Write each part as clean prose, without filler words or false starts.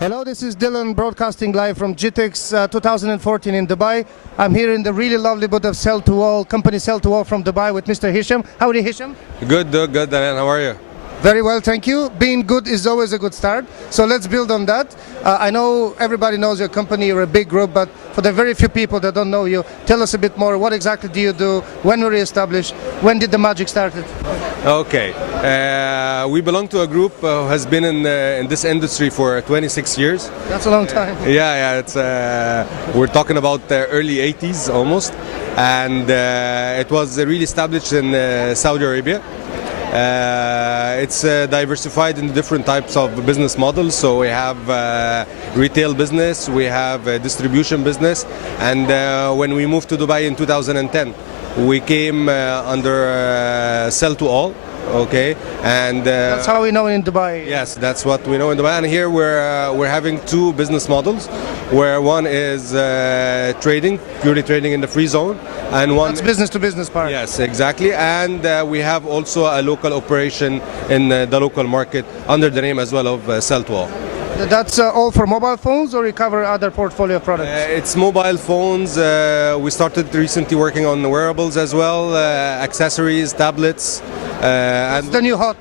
Hello, this is Dilyan broadcasting live from GITEX 2014 in Dubai. I'm here in the really lovely booth of Cell2All, company Cell2All from Dubai with Mr. Hisham. How are you, Hisham? Good, Dilyan. How are you? Very well, thank you. Being good is always a good start, so let's build on that. I know everybody knows your company, you're a big group, but for the very few people that don't know you, tell us a bit more. What exactly do you do? When were you established? When did the magic started? Okay. We belong to a group who has been in this industry for 26 years. That's a long time. Yeah. It's we're talking about the early 80s almost, and it was really established in Saudi Arabia. It's diversified in different types of business models. So we have retail business, we have distribution business, and when we moved to Dubai in 2010, we came under Cell2All. Okay, and that's how we know in Dubai. Yes, that's what we know in Dubai. And here we're having two business models, where one is trading, purely trading in the free zone, and one that's business to business part. Yes, exactly. And we have also a local operation in the local market under the name as well of Cell2All. That's all for mobile phones, or you cover other portfolio products? It's mobile phones. We started recently working on the wearables as well, accessories, tablets. It's the new hot.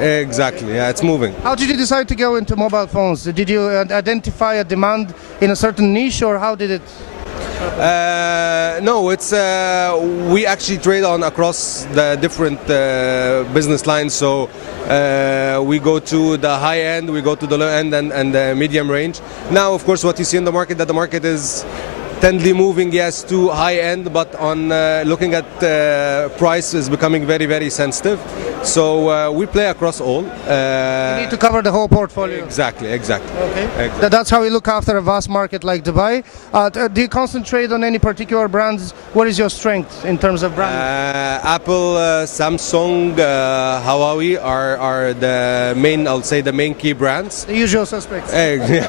Exactly, yeah, it's moving. How did you decide to go into mobile phones? Did you identify a demand in a certain niche, or how did it? No, it's we actually trade on across the different business lines. So we go to the high end, we go to the low end, and the medium range. Now, of course, what you see in the market, that the market is tendly moving, yes, to high end, but on looking at price is becoming very, very sensitive. So we play across all. You need to cover the whole portfolio. Exactly. Okay. Exactly. That's how we look after a vast market like Dubai. Do you concentrate on any particular brands? What is your strength in terms of brands? Apple, Samsung, Huawei are the main, I'll say, the main key brands. The usual suspects. You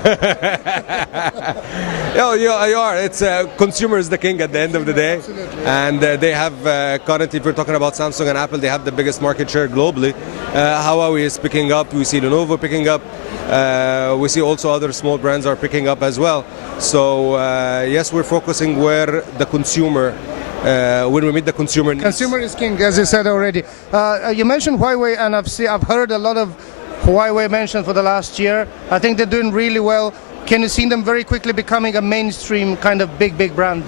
are. It's consumer is the king at the end of the day. Absolutely. And they have currently, if we're talking about Samsung and Apple, they have the biggest market share globally. Huawei is picking up. We see Lenovo picking up. We see also other small brands are picking up as well. So yes, we're focusing where the consumer. When we meet the consumer needs. Consumer is king, as you said already. You mentioned Huawei, and I've heard a lot of Huawei mentioned for the last year. I think they're doing really well. Can you see them very quickly becoming a mainstream kind of big brand?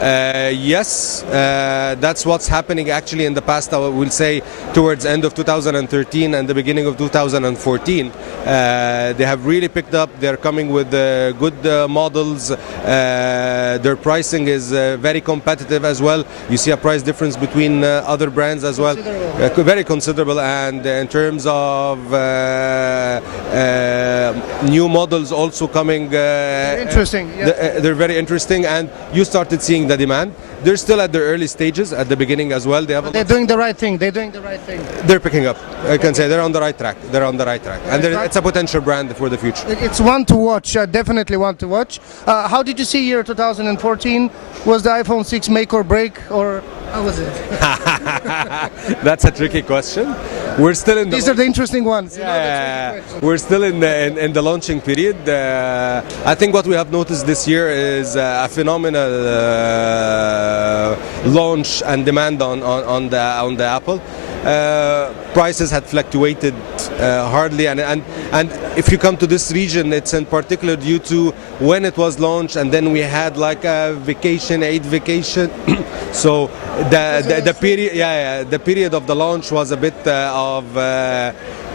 Yes, that's what's happening actually in the past, I will say, towards end of 2013 and the beginning of 2014. They have really picked up. They're coming with good models. Their pricing is very competitive as well. You see a price difference between other brands as well. Very considerable. And in terms of new models also coming. Interesting. Yeah. They're very interesting, and you started seeing the demand. They're still at their early stages at the beginning as well. They're doing the right thing. They're picking up. I can say they're on the right track. And it's a potential brand for the future. It's one to watch. Definitely one to watch. How did you see year 2014? Was the iPhone 6 make or break, or how was it? That's a tricky question. We're still in. These are the interesting ones. We're still in the launching period. I think what we have noticed this year is a phenomenal launch and demand on the Apple. Prices had fluctuated hardly, and if you come to this region, it's in particular due to when it was launched, and then we had like a vacation, Eid vacation. So the period, the period of the launch was a bit of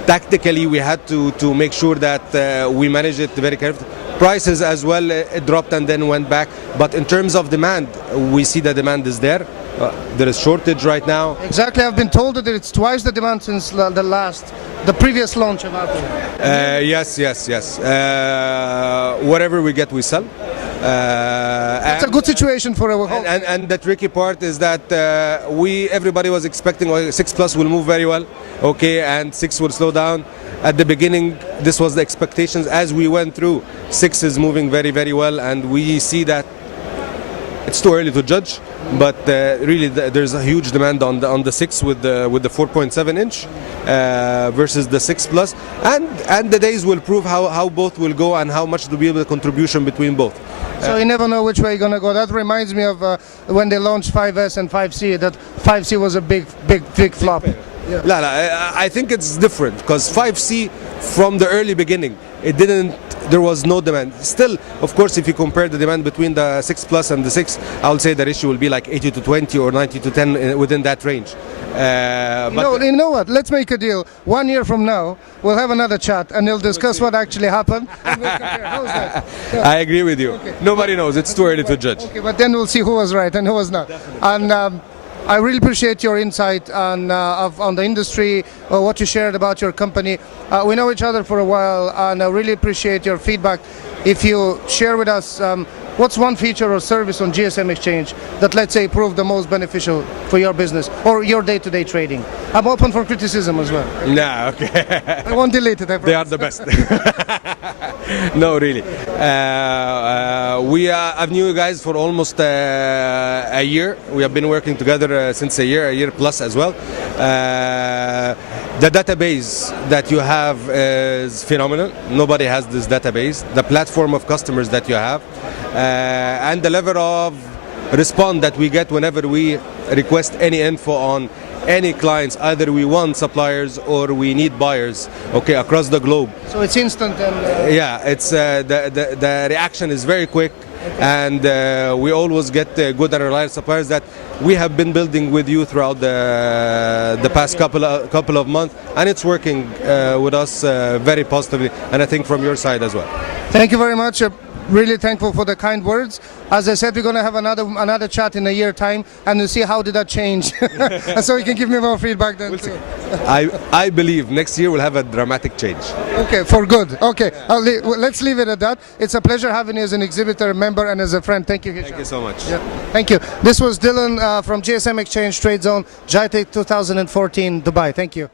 tactically we had to make sure that we manage it very carefully. Prices as well, it dropped and then went back. But in terms of demand, we see the demand is there. There is shortage right now. Exactly, I've been told that it's twice the demand since the previous launch of Apple. Yes. Whatever we get, we sell. It's a good situation for a whole. And the tricky part is that everybody was expecting 6 Plus will move very well, okay, and 6 will slow down. At the beginning, this was the expectations. As we went through, 6 is moving very, very well, and we see that it's too early to judge. But really, there's a huge demand on the 6 with the 4.7 inch versus the 6 Plus, and the days will prove how both will go and how much to be able to contribution between both. So you never know which way you're gonna go. That reminds me of when they launched 5S and 5C. That 5C was a big flop. Yeah. I think it's different because 5C from the early beginning, there was no demand. Still, of course, if you compare the demand between the 6 Plus and the 6, I would say the ratio will be like 80 to 20 or 90 to 10 within that range. No, you know what? Let's make a deal. 1 year from now, we'll have another chat and we'll discuss what actually happened. And we'll compare. How's that? Yeah. I agree with you. Okay. Nobody knows. It's too early to judge. Okay, but then we'll see who was right and who was not. Definitely. And I really appreciate your insight on the industry, what you shared about your company. We know each other for a while, and I really appreciate your feedback. If you share with us what's one feature or service on gsmExchange that, let's say, proved the most beneficial for your business or your day-to-day trading. I'm open for criticism as well. Nah, okay. I won't delete it. They are the best. No, really. I've known you guys for almost a year. We have been working together since a year plus as well. The database that you have is phenomenal. Nobody has this database. The platform of customers that you have, and the level of response that we get whenever we request any info on any clients, either we want suppliers or we need buyers, okay, across the globe. So it's instant and yeah, it's the reaction is very quick, and we always get good and reliable suppliers that we have been building with you throughout the past couple of months, and it's working with us very positively, and I think from your side as well. Thank you very much. Really thankful for the kind words. As I said, we're going to have another chat in a year time, and we'll see how did that change. So you can give me more feedback then. Too. I believe next year we'll have a dramatic change. Okay, for good. Okay, let's leave it at that. It's a pleasure having you as an exhibitor, member, and as a friend. Thank you, Hisham. Thank you so much. Yeah. Thank you. This was Dilyan from gsmExchange, tradeZone, GITEX 2014, Dubai. Thank you.